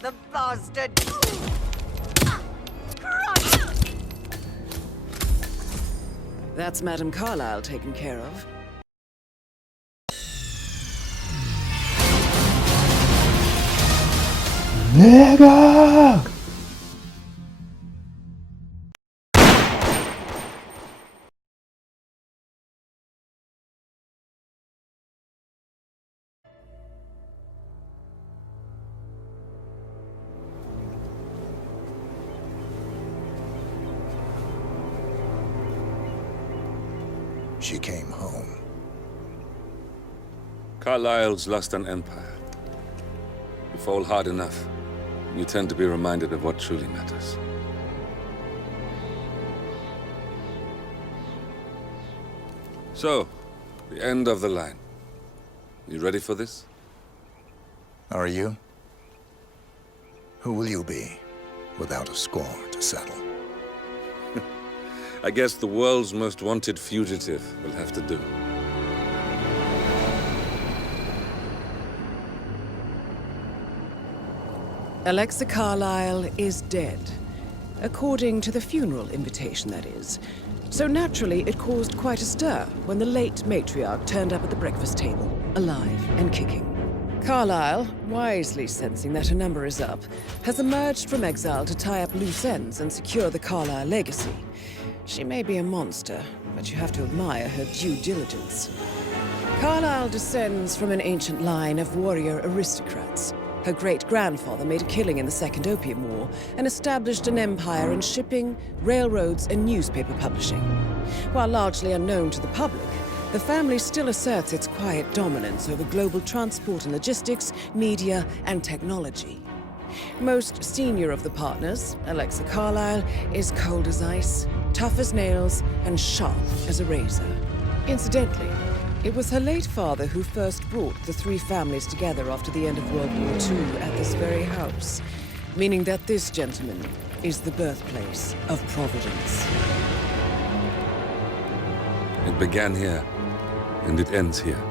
The bastard! That's Madame Carlyle taken care of. Nigga! She came home. Carlyle's lost an empire. You fall hard enough, you tend to be reminded of what truly matters. So, the end of the line. You ready for this? Are you? Who will you be, without a score to settle? I guess the world's most wanted fugitive will have to do. Alexa Carlyle is dead. According to the funeral invitation, that is. So naturally, it caused quite a stir when the late matriarch turned up at the breakfast table, alive and kicking. Carlyle, wisely sensing that her number is up, has emerged from exile to tie up loose ends and secure the Carlyle legacy. She may be a monster, but you have to admire her due diligence. Carlyle descends from an ancient line of warrior aristocrats. Her great-grandfather made a killing in the Second Opium War and established an empire in shipping, railroads, and newspaper publishing. While largely unknown to the public, the family still asserts its quiet dominance over global transport and logistics, media, and technology. Most senior of the partners, Alexa Carlyle, is cold as ice, tough as nails, and sharp as a razor. Incidentally, it was her late father who first brought the three families together after the end of World War II at this very house, meaning that this gentleman is the birthplace of Providence. It began here, and it ends here.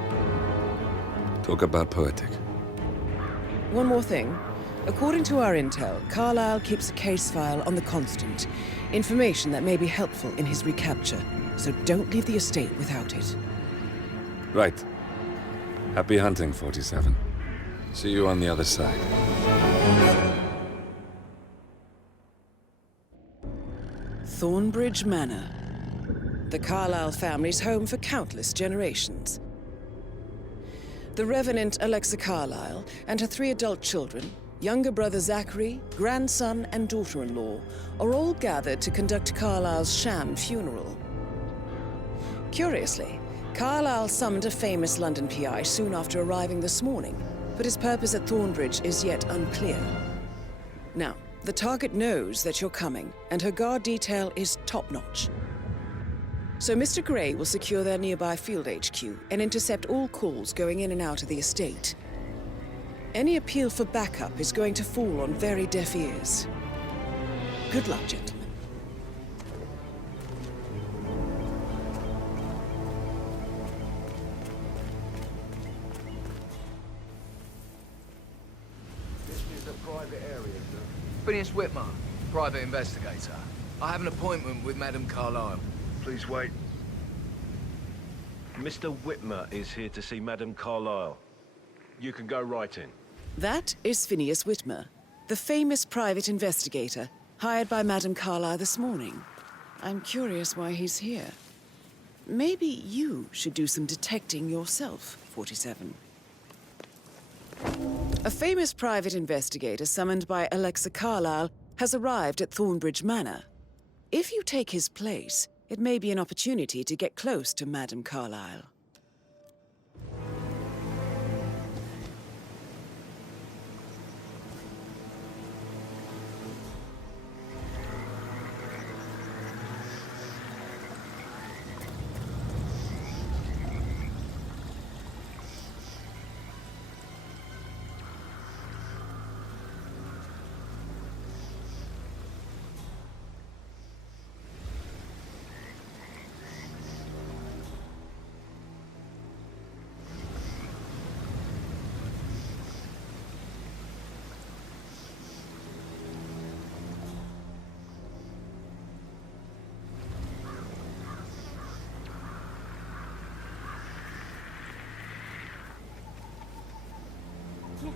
Talk about poetic. One more thing. According to our intel, Carlyle keeps a case file on the Constant. Information that may be helpful in his recapture, so don't leave the estate without it. Right. Happy hunting, 47. See you on the other side. Thornbridge Manor. The Carlyle family's home for countless generations. The Revenant Alexa Carlyle and her 3 adult children, younger brother Zachary, grandson, and daughter-in-law, are all gathered to conduct Carlyle's sham funeral. Curiously, Carlyle summoned a famous London PI soon after arriving this morning, but his purpose at Thornbridge is yet unclear. Now, the target knows that you're coming, and her guard detail is top-notch. So Mr. Gray will secure their nearby field HQ and intercept all calls going in and out of the estate. Any appeal for backup is going to fall on very deaf ears. Good luck, gentlemen. This is a private area, sir. Phineas Whitmer, private investigator. I have an appointment with Madame Carlyle. Please wait. Mr. Whitmer is here to see Madame Carlyle. You can go right in. That is Phineas Whitmer, the famous private investigator hired by Madame Carlyle this morning. I'm curious why he's here. Maybe you should do some detecting yourself, 47. A famous private investigator summoned by Alexa Carlyle has arrived at Thornbridge Manor. If you take his place, it may be an opportunity to get close to Madame Carlyle.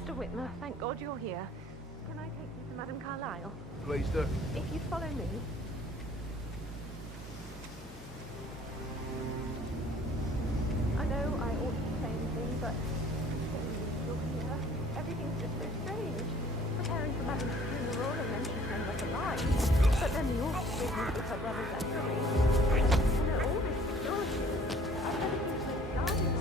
Mr. Whitmer, thank God you're here. Can I take you to Madame Carlyle? Please do. If you'd follow me. I know I ought to say anything, but you're here. Everything's just so strange. Preparing for Madame's funeral, and then she's no longer alive. But then the awful business with her brother's entry. You know, all this security. I've never been so guarded.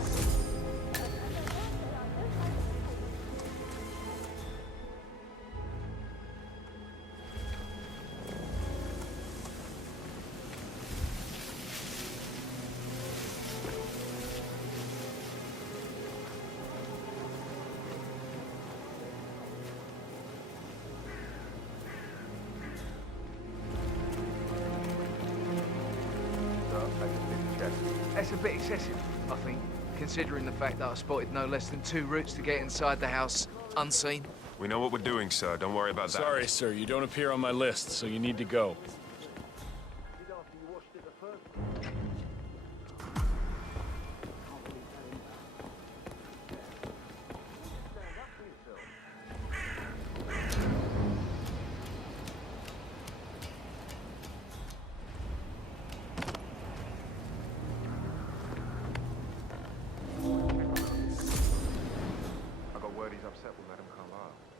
That's a bit excessive, I think, considering the fact that I spotted no less than 2 routes to get inside the house unseen. We know what we're doing, sir. Don't worry about that. Sorry, sir. You don't appear on my list, so you need to go.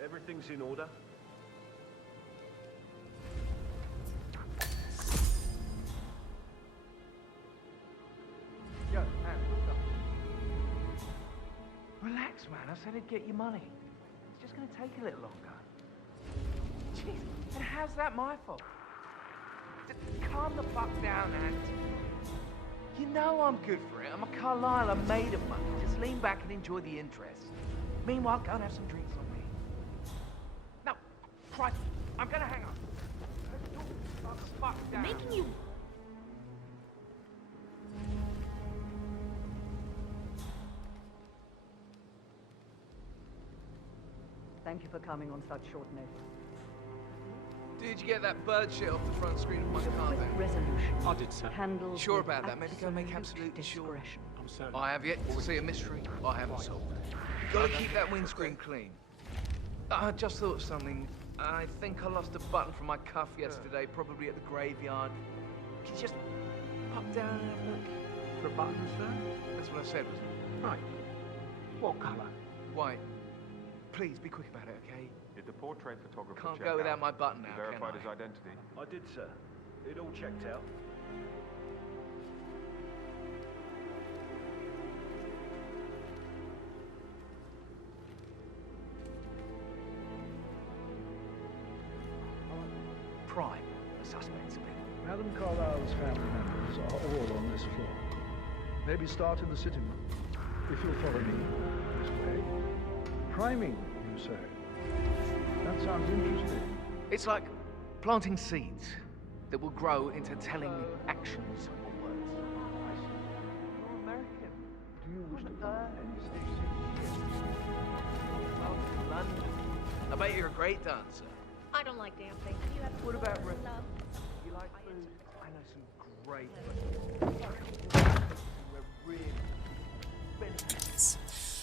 Everything's in order. Yo, man, what's up? Relax, man. I said I'd get you money. It's just gonna take a little longer. Jeez, and how's that my fault? Calm the fuck down, Ant. You know I'm good for it. I'm a Carlyle. I'm made of money. Just lean back and enjoy the interest. Meanwhile, go and have some drinks on me. No, Christ, I'm gonna hang up. Fuck down. Making you... Thank you for coming on such short notice. Did you get that bird shit off the front screen of my car then? Resolution. I did, sir. Handled Sure with about that? Maybe go make absolute sure. discretion. I'm certain. I have yet to see a mystery I haven't solved. Gotta keep that windscreen clean. I just thought of something. I think I lost a button from my cuff yesterday, probably at the graveyard. Can you just pop down and have a look? For buttons, sir? That's what I said, wasn't it? Right. What colour? White. Please, be quick about it, okay? Did the portrait photographer Can't check go without out? my button He now, verified can his I? identity? I did, sir. It all checked out. Prime, the suspects have been. Madame Carlyle's family members are all on this floor. Maybe start in the sitting room, if you'll follow me this way. Priming, you say? That sounds interesting. It's like planting seeds that will grow into telling actions or words. You're American. Do you wish to plant any such Well, London. I bet you're a great dancer. I don't like dancing. You have What about love? You like food? I know some great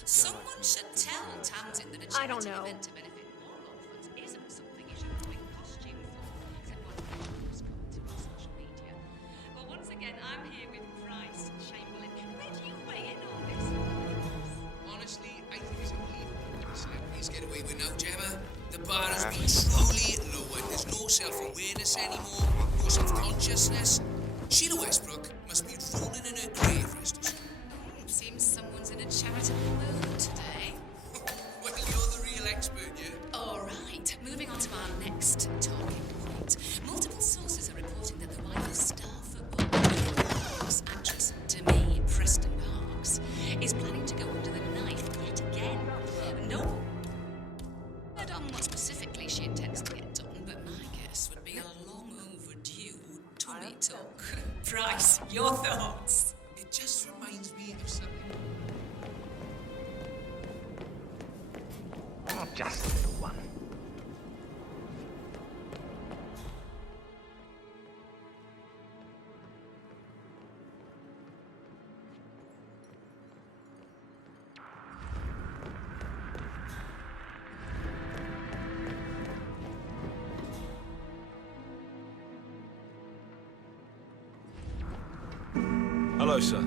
Someone should tell Tamsin that a I don't charity know. event to benefit war orphans isn't something you should go in costume for, except when photos come to our social media. But once again, I'm here with Price and Chamberlain. Where do you weigh in on this? Honestly, I think it's unbelievable. Celebrities get away with no jammer. The bar has been truly lowered. There's no self-awareness anymore, no self-consciousness. Sheila Westbrook must be rolling in her grave, rest assured. It seems someone's in a charitable mood today. Well, you're the real expert, yeah? All right, moving on to our next talking point. Multiple sources are reporting that the wife of star football actress Demi Preston Parks is planning to go under the knife yet again. No word on what specifically she intends to get done, but my guess would be a long overdue tummy tuck. Price, your thoughts? It just reminds me of something. Oh, just a little one. Hello, sir.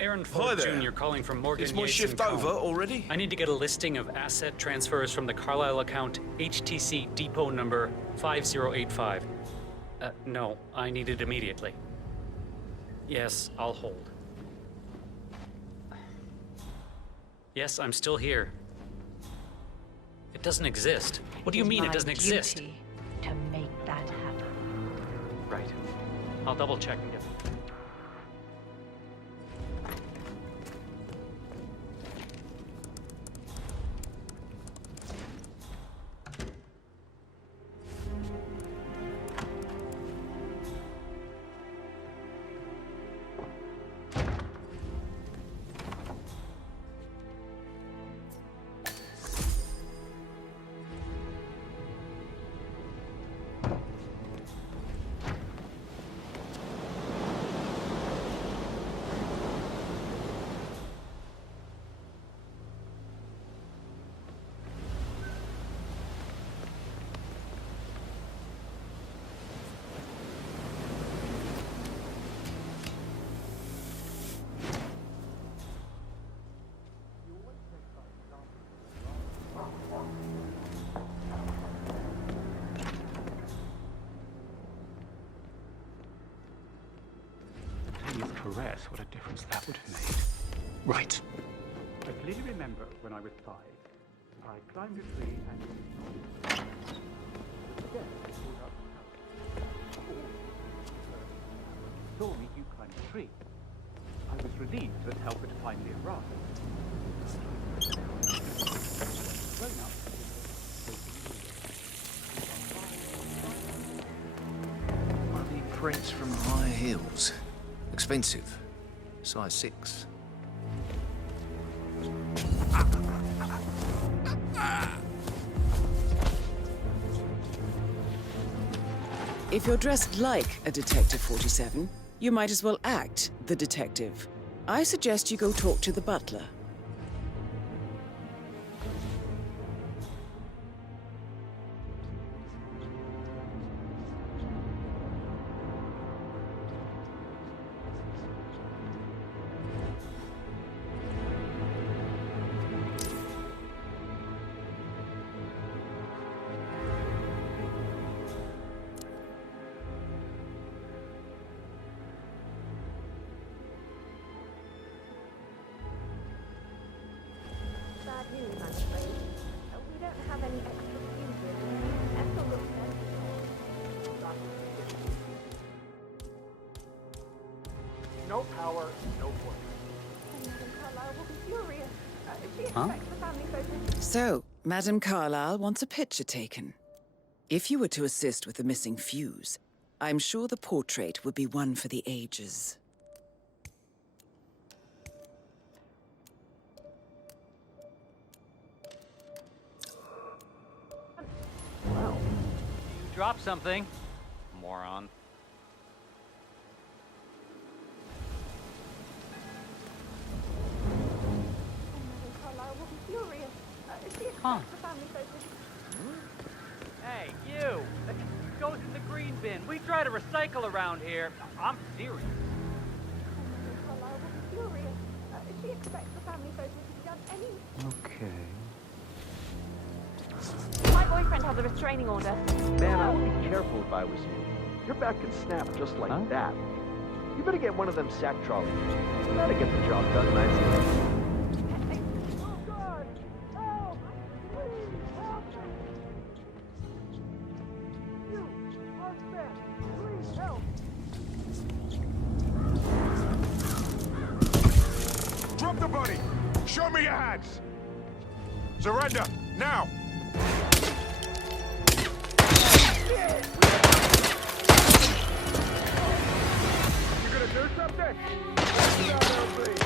Aaron Hi Ford there. Jr. calling from Morgan Is my Yates shift & Co. over already? I need to get a listing of asset transfers from the Carlisle account HTC depot number 5085. No, I need it immediately. Yes, I'll hold. Yes, I'm still here. It doesn't exist. What do you mean it doesn't exist? To make that happen. Right. I'll double check and get it. Caress, what a difference that would have made. Right. I clearly remember when I was 5, I climbed a tree and then pulled out the house. Told me you climbed the tree. I was relieved that help had finally arrived. Grown up. Bloody prints from high heels. Expensive. Size 6. If you're dressed like a Detective 47, you might as well act the detective. I suggest you go talk to the butler. Bad news, I'm afraid. We don't have any extra fuses. Ethel looks No power, no work. Madam Carlisle will be furious. She expects the family photos. So, Madame Carlisle wants a picture taken. If you were to assist with the missing fuse, I'm sure the portrait would be one for the ages. Wow. You dropped something, moron. Madam Carlisle will be furious. She expects the family photos. Hey, you! That goes in the green bin. We try to recycle around here. I'm serious. Madam Carlisle will be furious. She expects the family photos to be done any... Okay. My boyfriend has a restraining order. Man, I would be careful if I was you. Your back can snap just like that. You better get one of them sack trolleys. You gotta get the job done nice and easy. Oh, God! Help! Please, help me! You, husband! Please, help! Drop the body! Show me your hands! Surrender! Now! You gonna do something? No, please.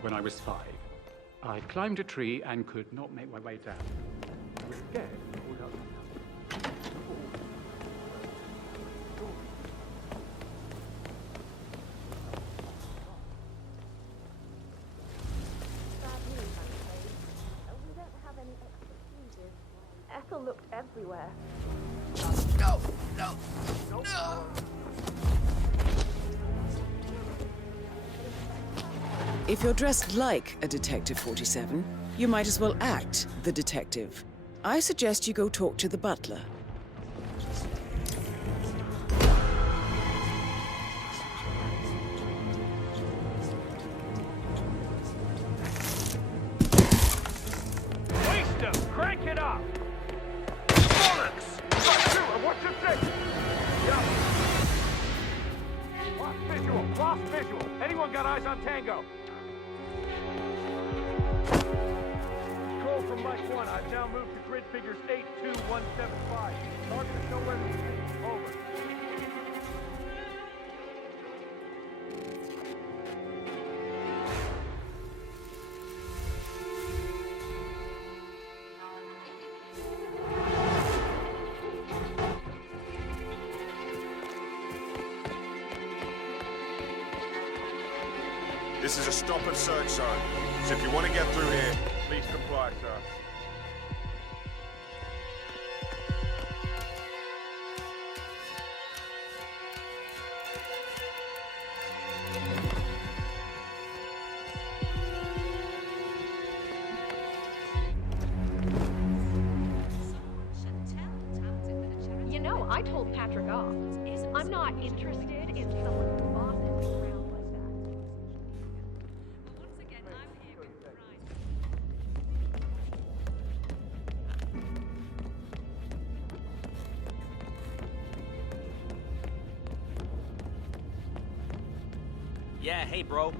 when I was 5. I climbed a tree and could not make my way down. I was scared and pulled out my gun. Bad news, I'm afraid. We don't have any extra fuses. Ethel looked everywhere. No! No! No! If you're dressed like a Detective 47, you might as well act the detective. I suggest you go talk to the butler. Waste them! Crank it up! Bollocks! What's your trick? Yeah. Lost visual. Anyone got eyes on Tango? Control from Mike 1. I've now moved to grid figures 82175. Target is nowhere to be seen. Over. This is a stop and search zone. So if you want to get through here, please comply, sir. You know, I told Patrick off. I'm not interested in someone who bosses me around like that. Yeah, hey, bro.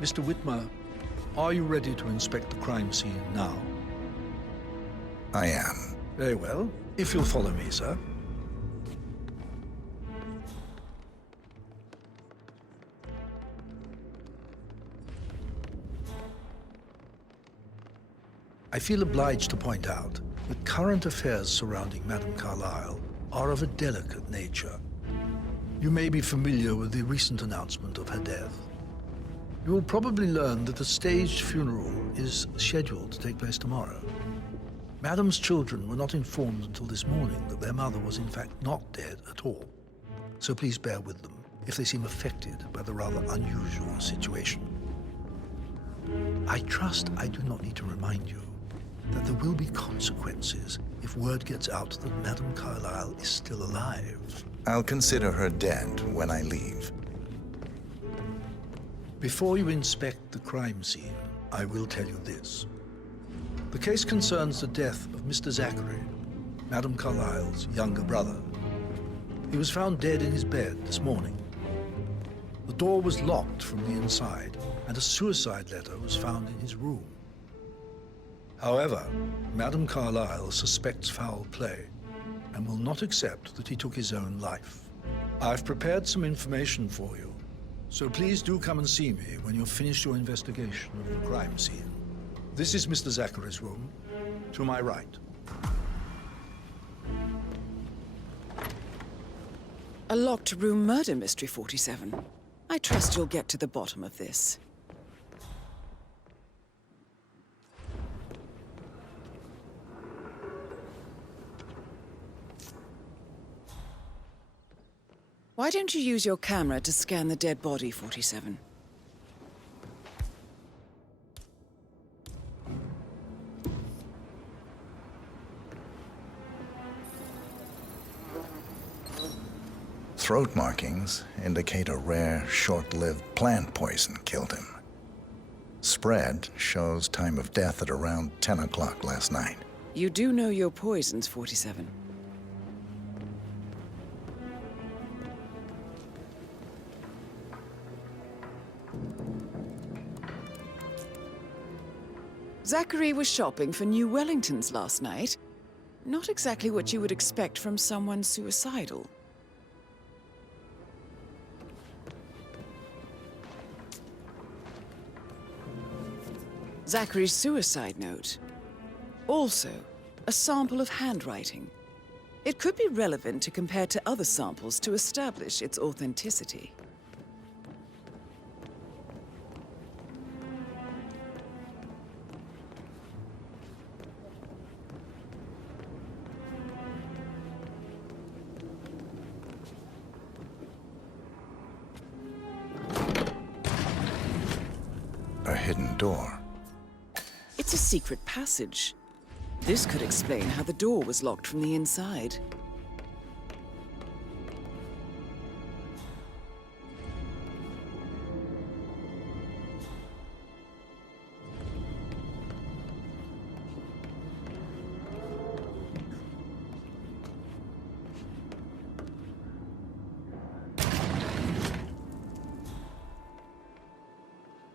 Mr. Whitmer, are you ready to inspect the crime scene now? I am. Very well. If you'll follow me, sir. I feel obliged to point out that current affairs surrounding Madame Carlyle are of a delicate nature. You may be familiar with the recent announcement of her death. You will probably learn that a staged funeral is scheduled to take place tomorrow. Madame's children were not informed until this morning that their mother was in fact not dead at all. So please bear with them if they seem affected by the rather unusual situation. I trust I do not need to remind you that there will be consequences if word gets out that Madame Carlyle is still alive. I'll consider her dead when I leave. Before you inspect the crime scene, I will tell you this. The case concerns the death of Mr. Zachary, Madame Carlyle's younger brother. He was found dead in his bed this morning. The door was locked from the inside, and a suicide letter was found in his room. However, Madame Carlyle suspects foul play and will not accept that he took his own life. I've prepared some information for you, so please do come and see me when you've finished your investigation of the crime scene. This is Mr. Zachary's room, to my right. A locked room murder mystery, 47. I trust you'll get to the bottom of this. Why don't you use your camera to scan the dead body, 47? Throat markings indicate a rare, short-lived plant poison killed him. Spread shows time of death at around 10 o'clock last night. You do know your poisons, 47. Zachary was shopping for new Wellingtons last night. Not exactly what you would expect from someone suicidal. Zachary's suicide note. Also, a sample of handwriting. It could be relevant to compare to other samples to establish its authenticity. A hidden door. It's a secret passage. This could explain how the door was locked from the inside.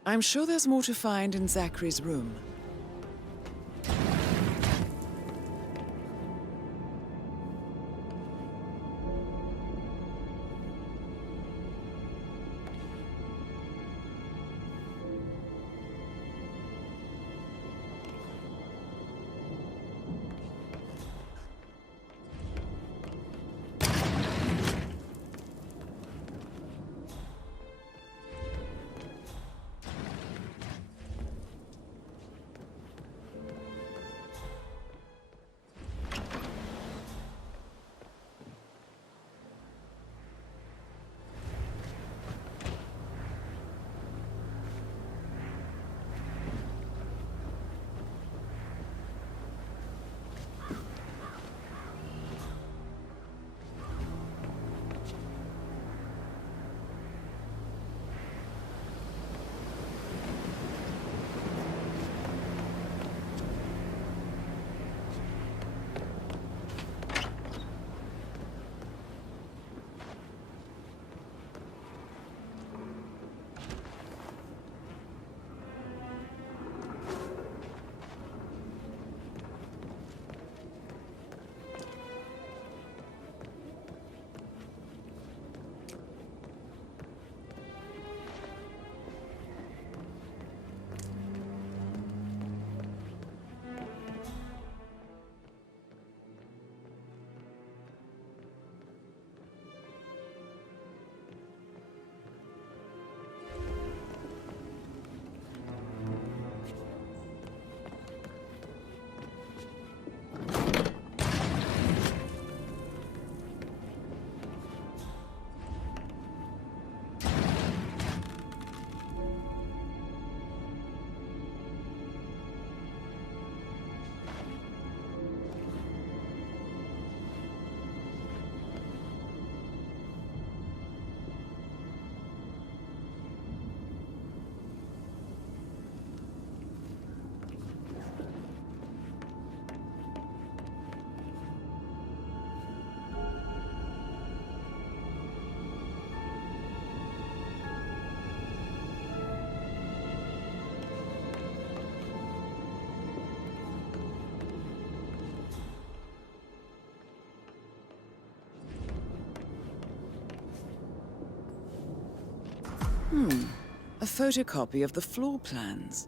I'm sure there's more to find in Zachary's room. A photocopy of the floor plans.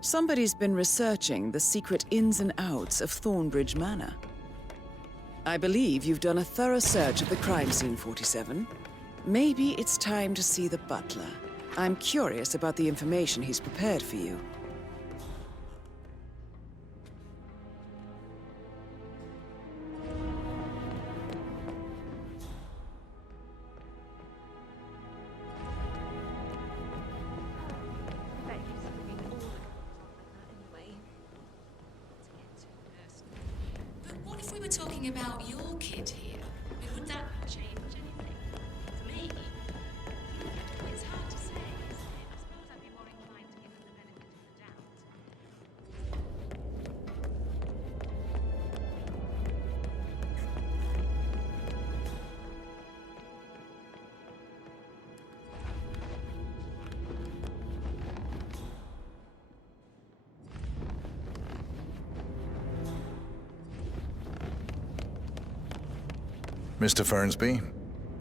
Somebody's been researching the secret ins and outs of Thornbridge Manor. I believe you've done a thorough search of the crime scene, 47. Maybe it's time to see the butler. I'm curious about the information he's prepared for you. But what if we were talking about your kid here? I mean, would that change anything? For me? It's hard to say, isn't it? I suppose I'd be more inclined to give him the benefit of the doubt. Mr. Fernsby,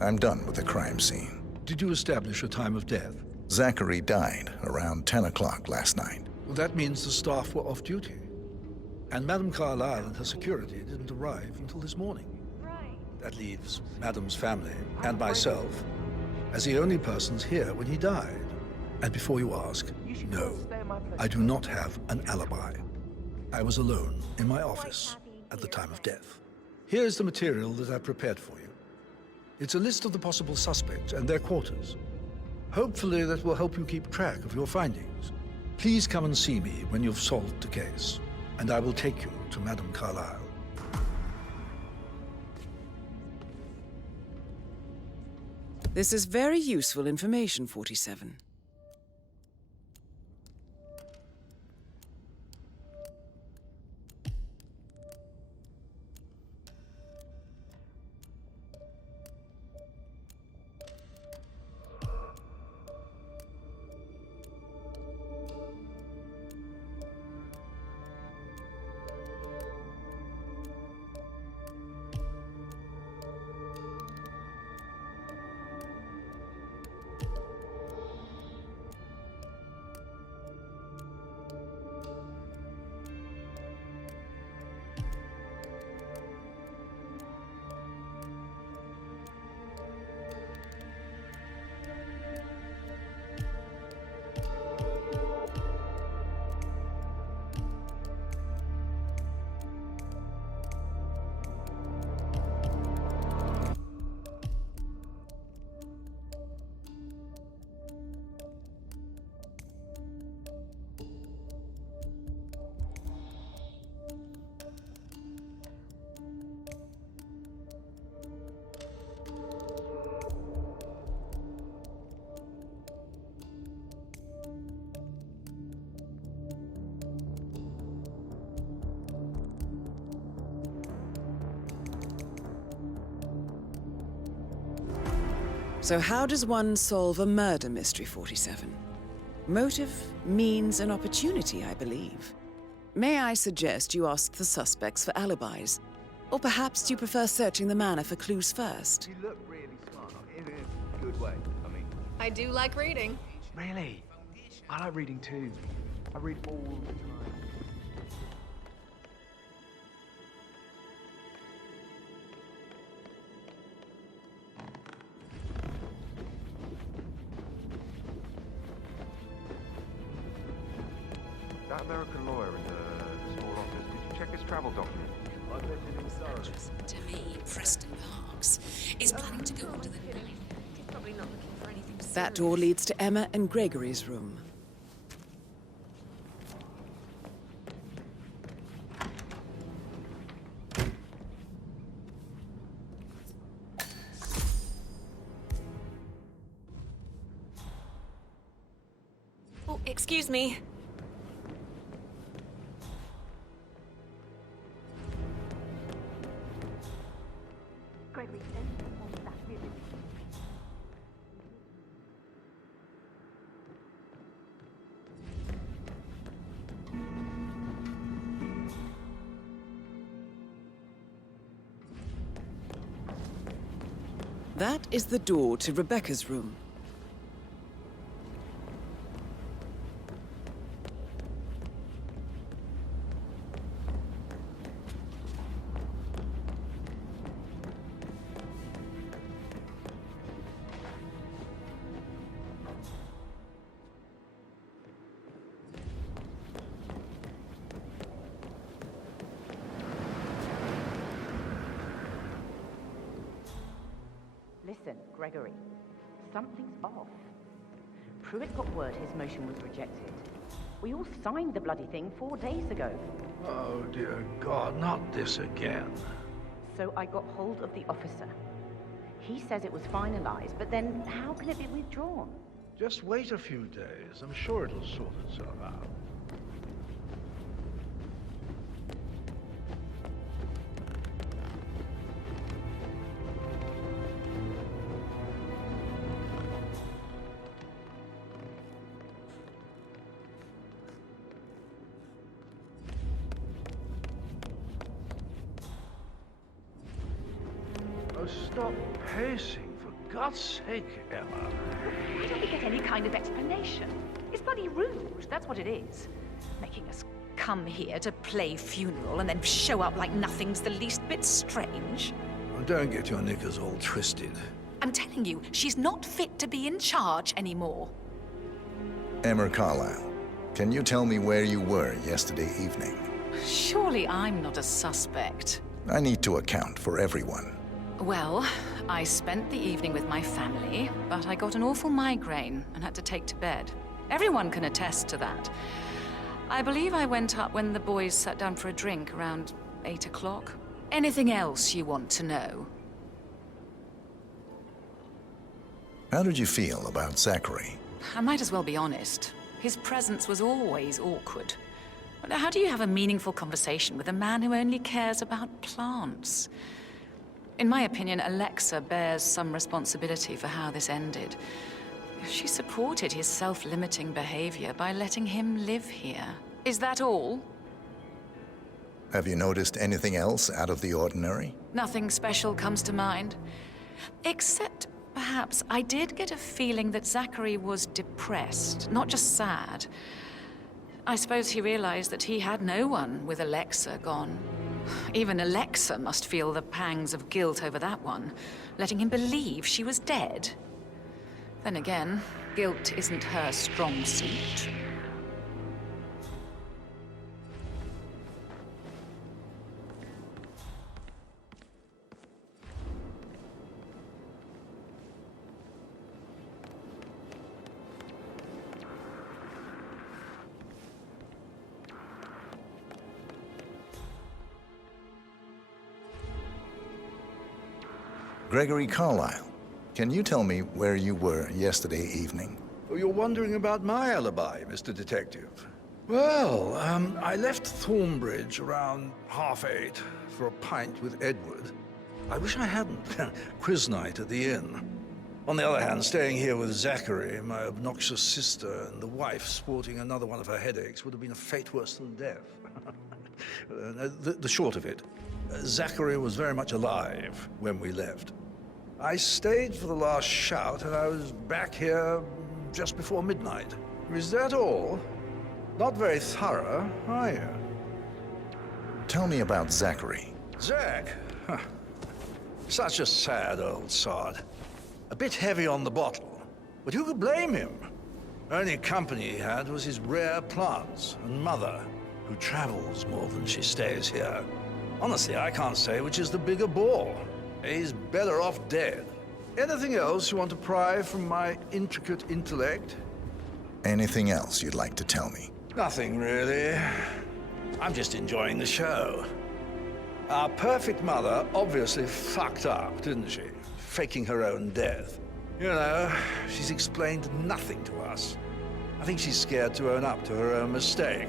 I'm done with the crime scene. Did you establish a time of death? Zachary died around 10 o'clock last night. Well, that means the staff were off duty. And Madame Carlyle and her security didn't arrive until this morning. That leaves Madame's family and myself as the only persons here when he died. And before you ask, no, I do not have an alibi. I was alone in my office at the time of death. Here's the material that I've prepared for you. It's a list of the possible suspects and their quarters. Hopefully that will help you keep track of your findings. Please come and see me when you've solved the case, and I will take you to Madame Carlyle. This is very useful information, 47. So how does one solve a murder mystery, 47? Motive, means, and opportunity, I believe. May I suggest you ask the suspects for alibis? Or perhaps you prefer searching the manor for clues first? You look really smart, in a good way. I mean, I do like reading. really? I like reading too. I read all the time. That American lawyer in the small office, did you check his travel document? I've lived in him thoroughly. To me, Preston Parks is planning to go under the knife. He's probably not looking for anything serious. That door leads to Emma and Gregory's room. Oh, excuse me. Gregory, don't want that, really. That is the door to Rebecca's room. Listen, Gregory, something's off. Pruitt got word his motion was rejected. We all signed the bloody thing 4 days ago. Oh, dear God, not this again. So I got hold of the officer. He says it was finalized, but then how can it be withdrawn? Just wait a few days. I'm sure it'll sort itself out. stop pacing, for God's sake, Emma. Why don't we get any kind of explanation? It's bloody rude, that's what it is. Making us come here to play funeral and then show up like nothing's the least bit strange. Well, don't get your knickers all twisted. I'm telling you, she's not fit to be in charge anymore. Emma Carlyle, can you tell me where you were yesterday evening? Surely I'm not a suspect. I need to account for everyone. Well, I spent the evening with my family, but I got an awful migraine and had to take to bed. Everyone can attest to that. I believe I went up when the boys sat down for a drink around 8 o'clock. Anything else you want to know? How did you feel about Zachary? I might as well be honest. His presence was always awkward. How do you have a meaningful conversation with a man who only cares about plants? In my opinion, Alexa bears some responsibility for how this ended. She supported his self-limiting behavior by letting him live here. Is that all? Have you noticed anything else out of the ordinary? Nothing special comes to mind. Except, perhaps, I did get a feeling that Zachary was depressed, not just sad. I suppose he realized that he had no one with Alexa gone. Even Alexa must feel the pangs of guilt over that one, letting him believe she was dead. Then again, guilt isn't her strong suit. Gregory Carlyle, can you tell me where you were yesterday evening? Oh, you're wondering about my alibi, Mr. Detective. Well, I left Thornbridge around 8:30 for a pint with Edward. I wish I hadn't. Quiz night at the inn. On the other hand, staying here with Zachary, my obnoxious sister, and the wife sporting another one of her headaches would have been a fate worse than death. The short of it, Zachary was very much alive when we left. I stayed for the last shout, and I was back here just before midnight. Is that all? Not very thorough, are you? Tell me about Zachary. Zach? Huh. Such a sad old sod. A bit heavy on the bottle, but who could blame him? Only company he had was his rare plants and mother, who travels more than she stays here. Honestly, I can't say which is the bigger bore. He's better off dead. Anything else you want to pry from my intricate intellect? Anything else you'd like to tell me? Nothing, really. I'm just enjoying the show. Our perfect mother obviously fucked up, didn't she? Faking her own death. You know, she's explained nothing to us. I think she's scared to own up to her own mistake.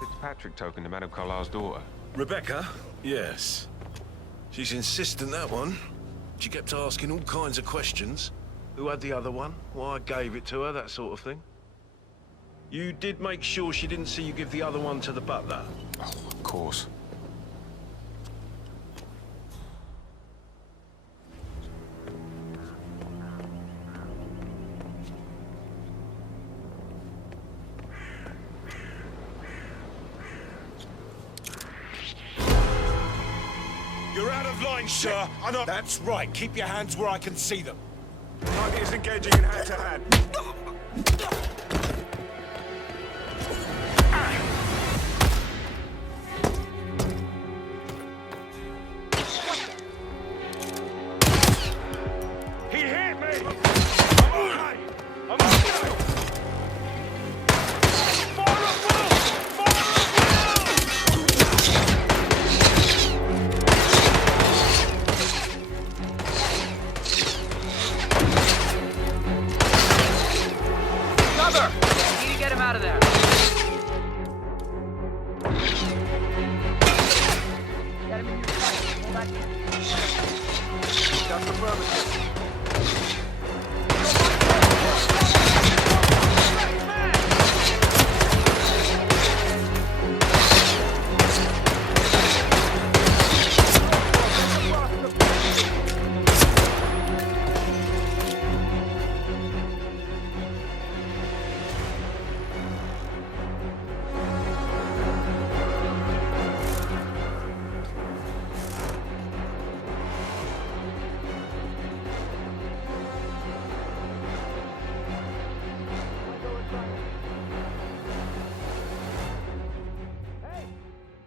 Fitzpatrick token to Madame Carlyle's daughter. Rebecca? Yes. She's insistent, that one. She kept asking all kinds of questions. Who had the other one? Why I gave it to her, that sort of thing. You did make sure she didn't see you give the other one to the butler? Oh, of course. You're out of line, sir. I'm not... That's right. Keep your hands where I can see them. Target is engaging in hand-to-hand. He hit me! I'm okay! I'm okay! Fire at will! Fire at Cover! I need to get him out of there. Get him in your sight. Hold that. That's affirmative.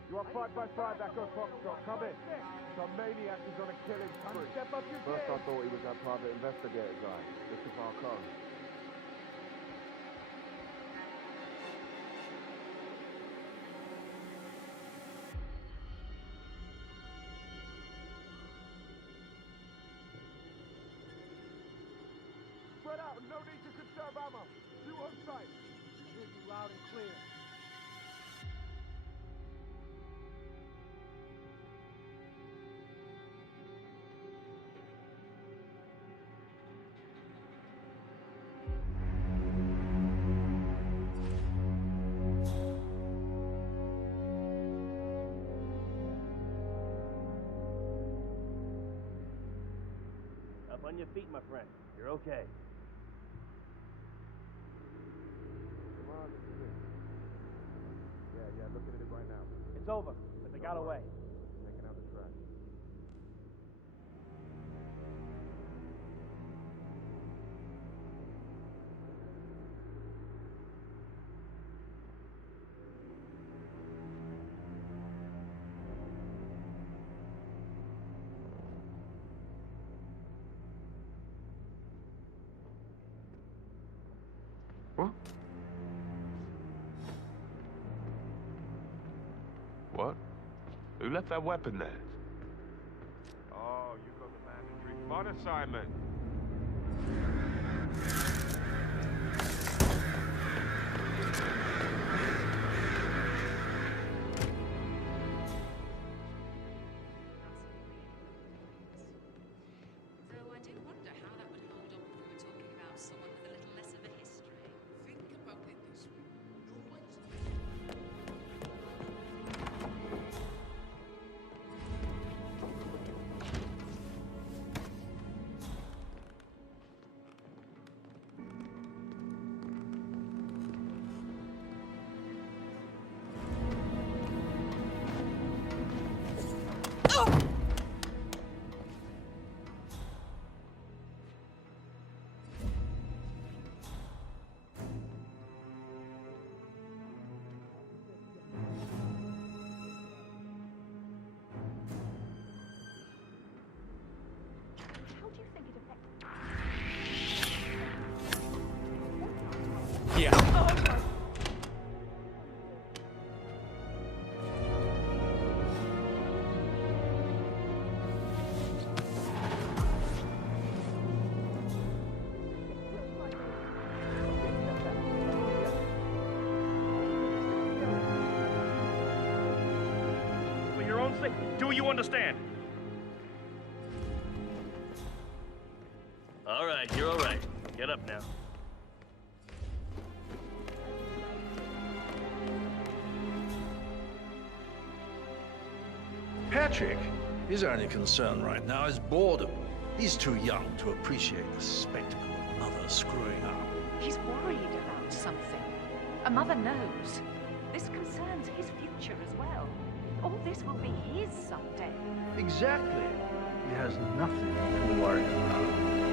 You are 5x5 Echo Foxtrot. Come in. Some maniac is on a killing spree. Step up your First I thought he was that private investigator guy, Mr. Falcone. Spread out. No need to conserve ammo. You on site. I hear you loud and clear. Up on your feet, my friend. You're okay. Come on, this is it. Yeah, looking at it right now. It's over, but they got away. Taking out the trash. What? Who left that weapon there? Oh, you got the mandatory fun assignment. Though I do wonder how that would hold up if we were talking about someone with a little less of a history. Think about it this way. No one's Do you understand? All right, you're all right. Get up now. Patrick, his only concern right now is boredom. He's too young to appreciate the spectacle of mother screwing up. He's worried about something. A mother knows. This concerns his future as well. All this will be his someday. Exactly. He has nothing to worry about.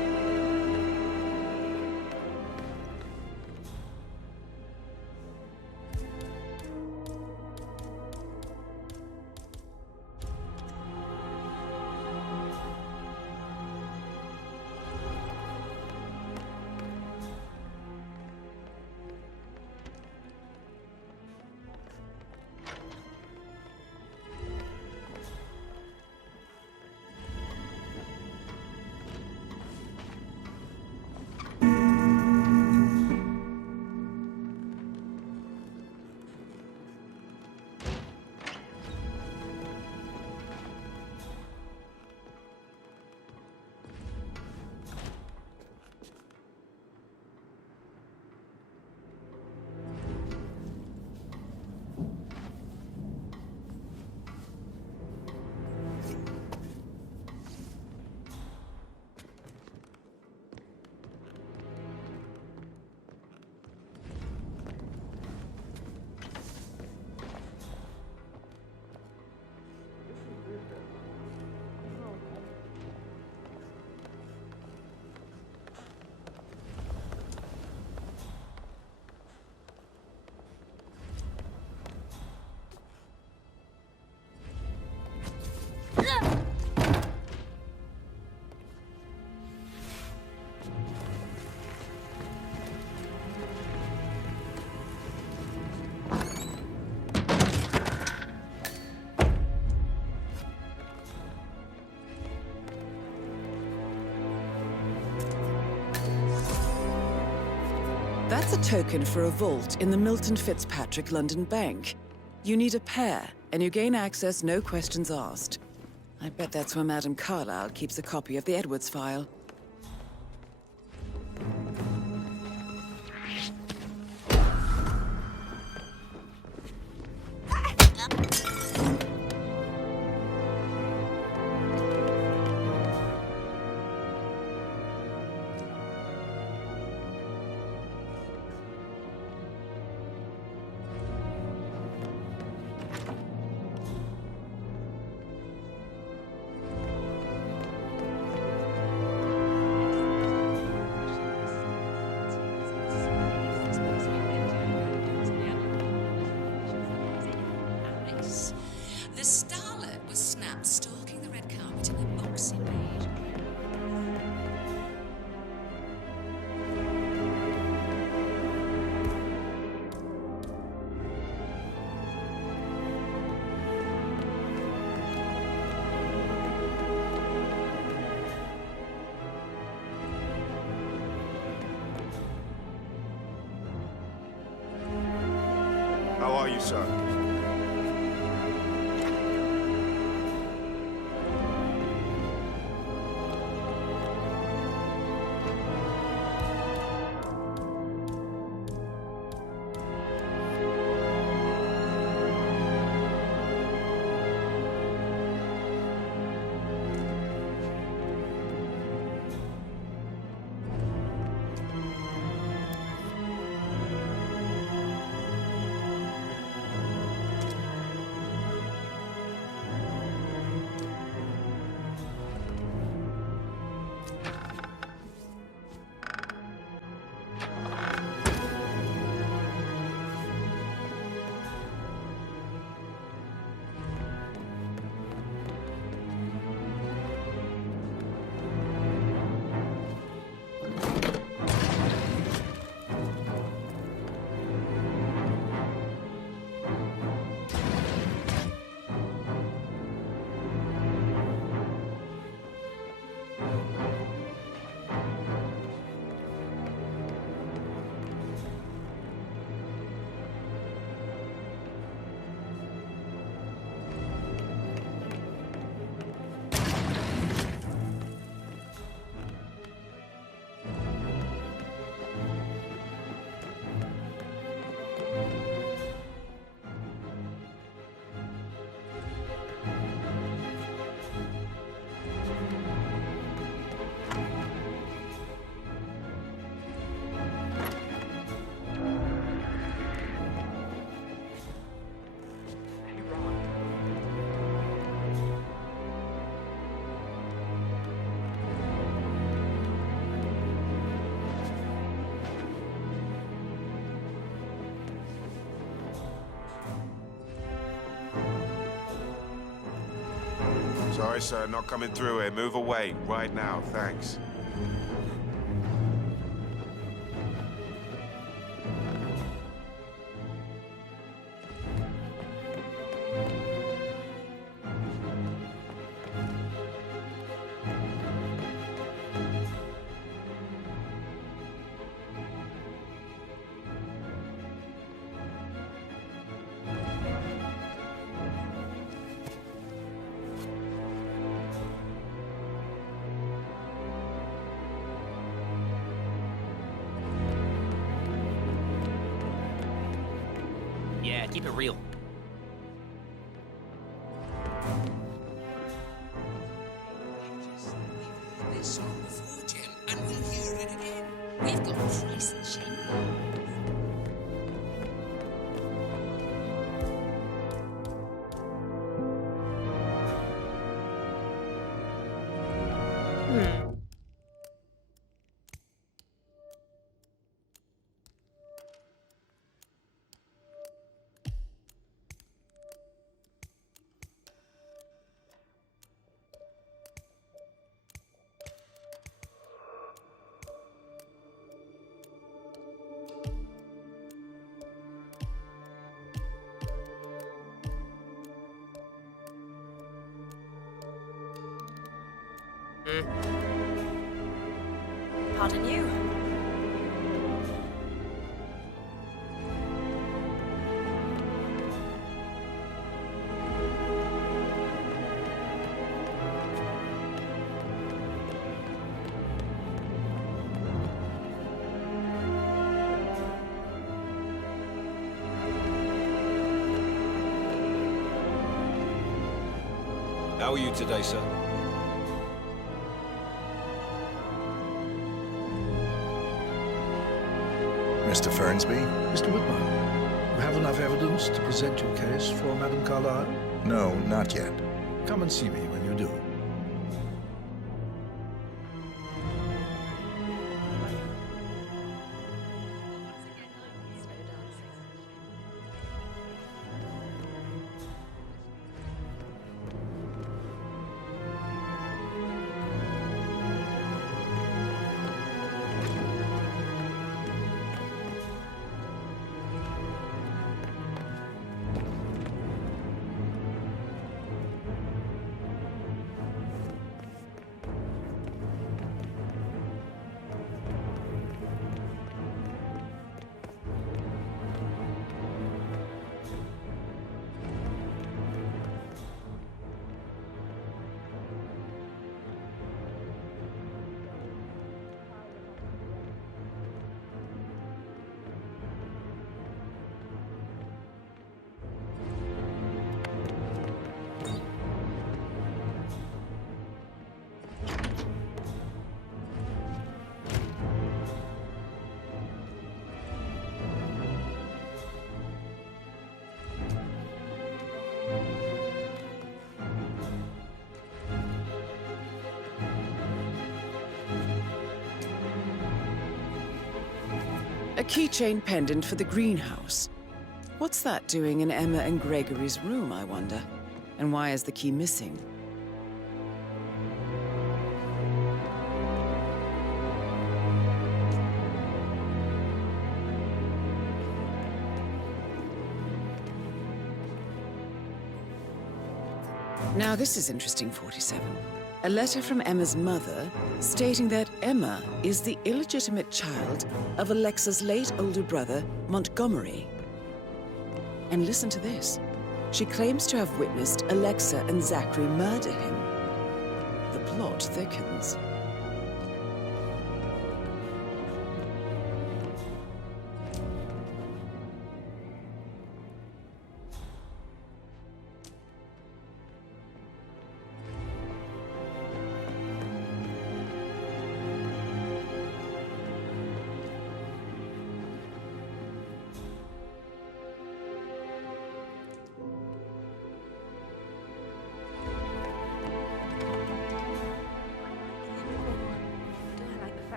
That's a token for a vault in the Milton Fitzpatrick London Bank. You need a pair, and you gain access no questions asked. I bet that's where Madame Carlyle keeps a copy of the Edwards file. The starlet was snapped stalking the red carpet in the box he made. How are you, sir? Sorry, sir, not coming through here. Move away, right now, thanks. Yeah, keep it real. This song before, Jim, and we'll hear it again. We've got price and shame. Pardon you. How are you today, sir? Mr. Fernsby? Mr. Whitmire, you have enough evidence to present your case for Madame Carlyle? No, not yet. Come and see me when you do. A keychain pendant for the greenhouse. What's that doing in Emma and Gregory's room, I wonder? And why is the key missing? Now this is interesting, 47. A letter from Emma's mother stating that Emma is the illegitimate child of Alexa's late older brother, Montgomery. And listen to this. She claims to have witnessed Alexa and Zachary murder him. The plot thickens.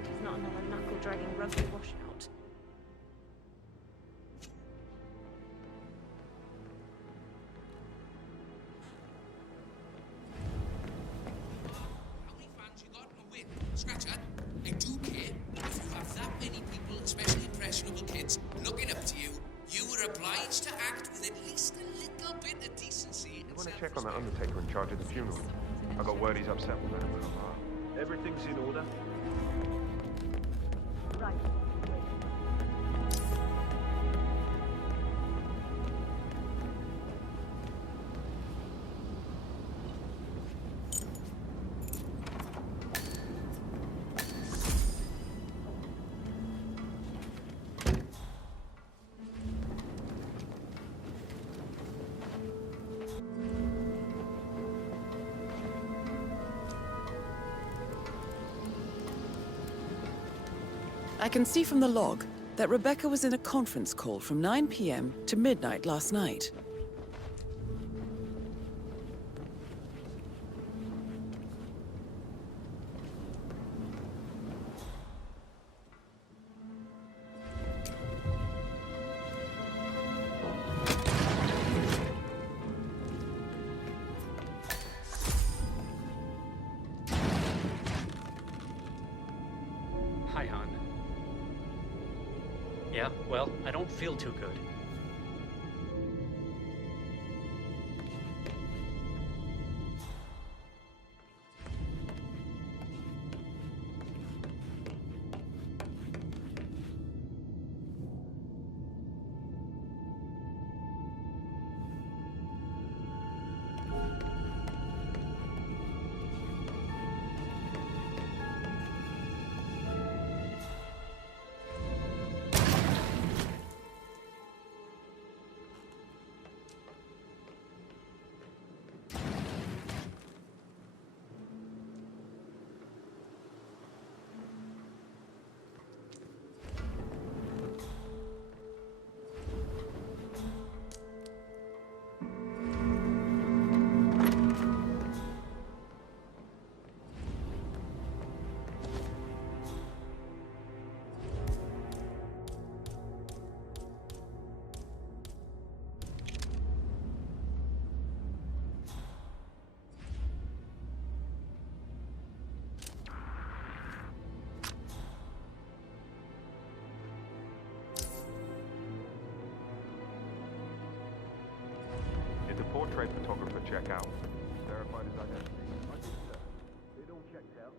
He's not another knuckle-dragging rugby washout. obliged to act with at least a little bit of decency. You want to check on that undertaker in charge of the funeral? I got word he's upset with that. Everything's in order. Right. I can see from the log that Rebecca was in a conference call from 9 p.m. to midnight last night. Hi, hon. Yeah, well, I don't feel too good. Did the portrait photographer check out? Verified his identity? I did, sir. It all checked out.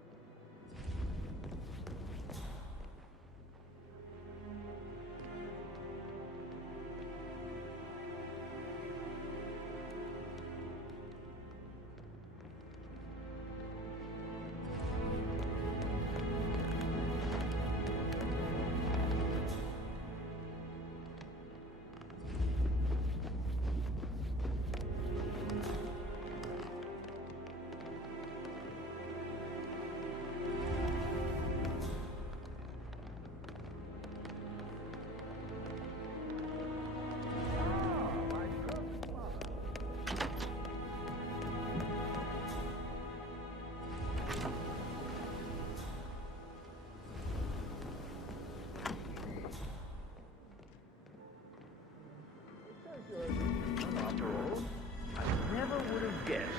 After all, I never would have guessed.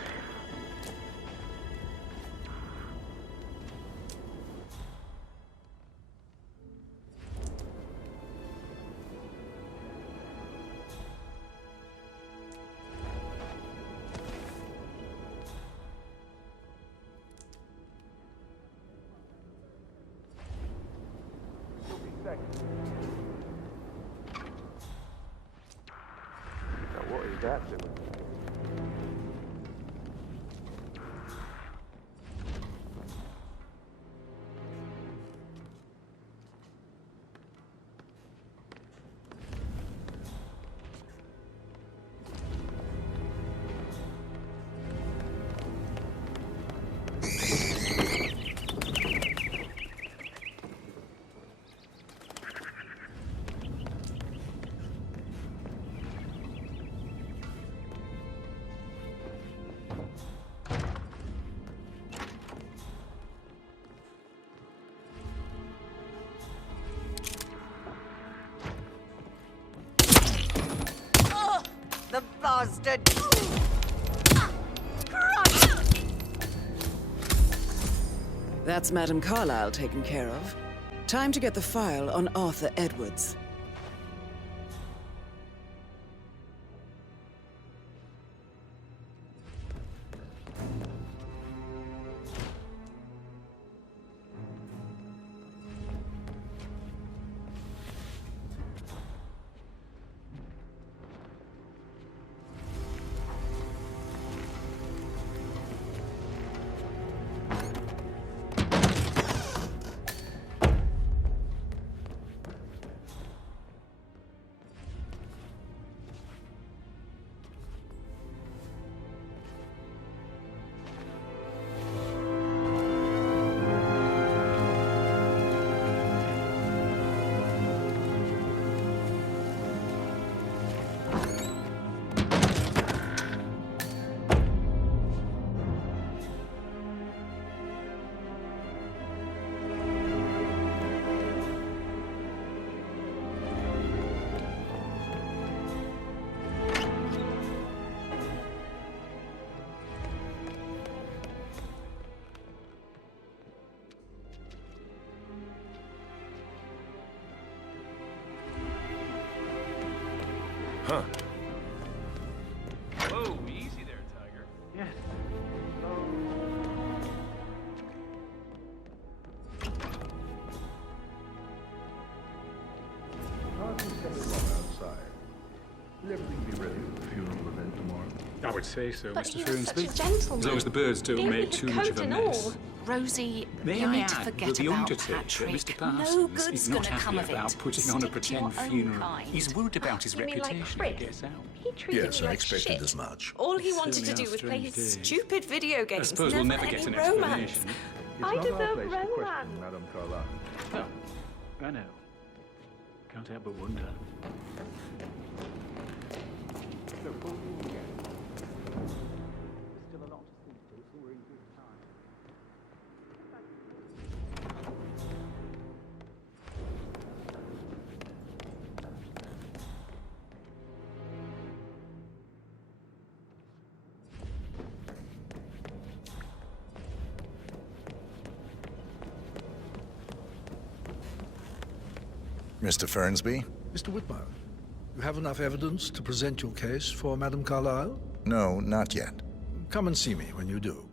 You'll be safe. Now what is that doing? The bastard! That's Madame Carlyle taken care of. Time to get the file on Arthur Edwards. Huh. Whoa, easy there, Tiger. Yes. Party's coming along outside. Will everything be ready for the funeral event tomorrow? I would say so, But Mr. he was such a Fernsby. gentleman. As long as the birds don't Gave me make his too much coat of a and mess. all. Rosie, May you I need to add forget that the about Undertaker, Patrick. Mr. No Parsons, good's is not gonna come happy of about it. putting on a Stick to pretend your own funeral. kind. He's worried about his You mean like reputation if he Chris? gets out. He treated Yes, me I like expected shit. as much. All he wanted to Certainly do are was play his strange days. stupid video games. I suppose we'll never any get an romance. explanation. It's I not our deserve place to romance. question Madame Carlyle. No, I know. Can't help but wonder. So, before we begin, there's still a lot to see to, so we're in good time. Mr. Fernsby? Mr. Whitmire, you have enough evidence to present your case for Madame Carlyle? No, not yet. Come and see me when you do.